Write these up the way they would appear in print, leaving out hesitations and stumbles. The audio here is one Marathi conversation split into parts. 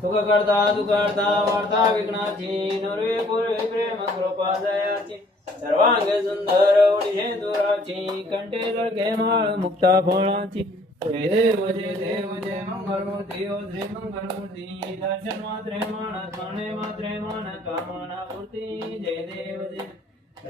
सुख करता दुःखहर्ता वार्ता विघ्नाची नरवे पूर्वे प्रेम कृपा दयाची सर्वांगे सुंदर ओढे दुराची कंठे जळके माळ मुक्ता फळाची जय देव जय मंगलमूर्ती ओ श्री मंगलमूर्ती दर्शन मात्रे मान स्मरणे मात्रे मान कामना पूर्ती जय देव जय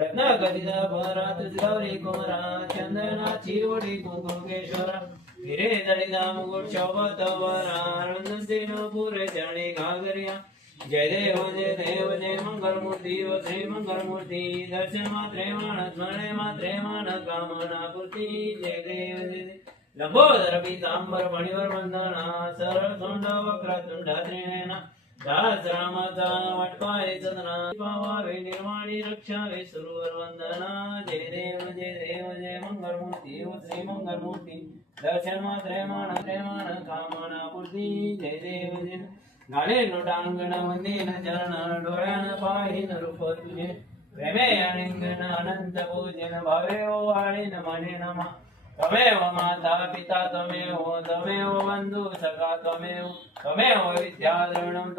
रत्नाकरिता भरा तुझावरी कुमरा चंदनाची वडी कुंकुमेश्वरा हिरे जडिता मुकुट शोभत वरा रंजन पुरे चरणी घागरिया जय देव जय मंगलमूर्ती ओ श्री मंगलमूर्ती दर्शन मात्रे मान स्मरणे मात्रे मान कामना पूर्ती जय देव जय लंबोदर पीतांबर मणिवर वंदना सरळ तोंड वक्रतुंड त्रिनयना सहस्रामाचा वाटपाय सदना पावावे निर्वाणी रक्षावे सुरवर वंदना जय देव जय मंगलमूर्ती ओ श्री मंगलमूर्ती दर्शन मात्रे मान कामना पूर्ती जय देव जय गाणे लोटांगण वंदीन चरण डोळ्यान पाहिन रूप तुझे प्रेमे अलिंगन अनंत पूजन भावे ओ वाळीन मने नमा त्वमेव माता पिता त्वमेव बंधु सखा त्वमेव विद्याद्रविणं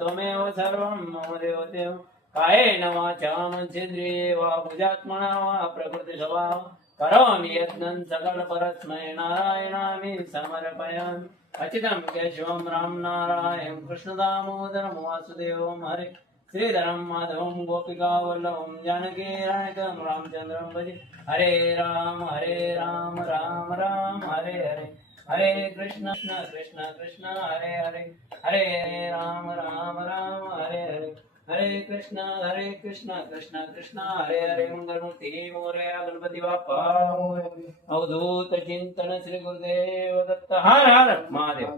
त्वमेव सर्वं मम देवदेव कायेन वाचा मनसेन्द्रिये वा भुजात्मना वा प्रकृतिस्वभाव करोमि यत्नं सकलपरस्मै नारायणामि समर्पयामि अच्युतं केशवं राम नारायणं कृष्णदामोदरं वासुदेवं हरे श्रीधरं माधवं गोपिकावल्लभं जानकीनायकं रामचन्द्रं भजे हरे राम राम राम हरे हरे हरे कृष्ण कृष्ण कृष्ण हरे हरे हरे राम राम हरे हरे हरे कृष्ण कृष्ण कृष्ण हरे हरे मंगलमूर्ती मोरया गणपती बाप्पा अवधूत चिंतन श्री गुरुदेव दत्त हर हर महादेव।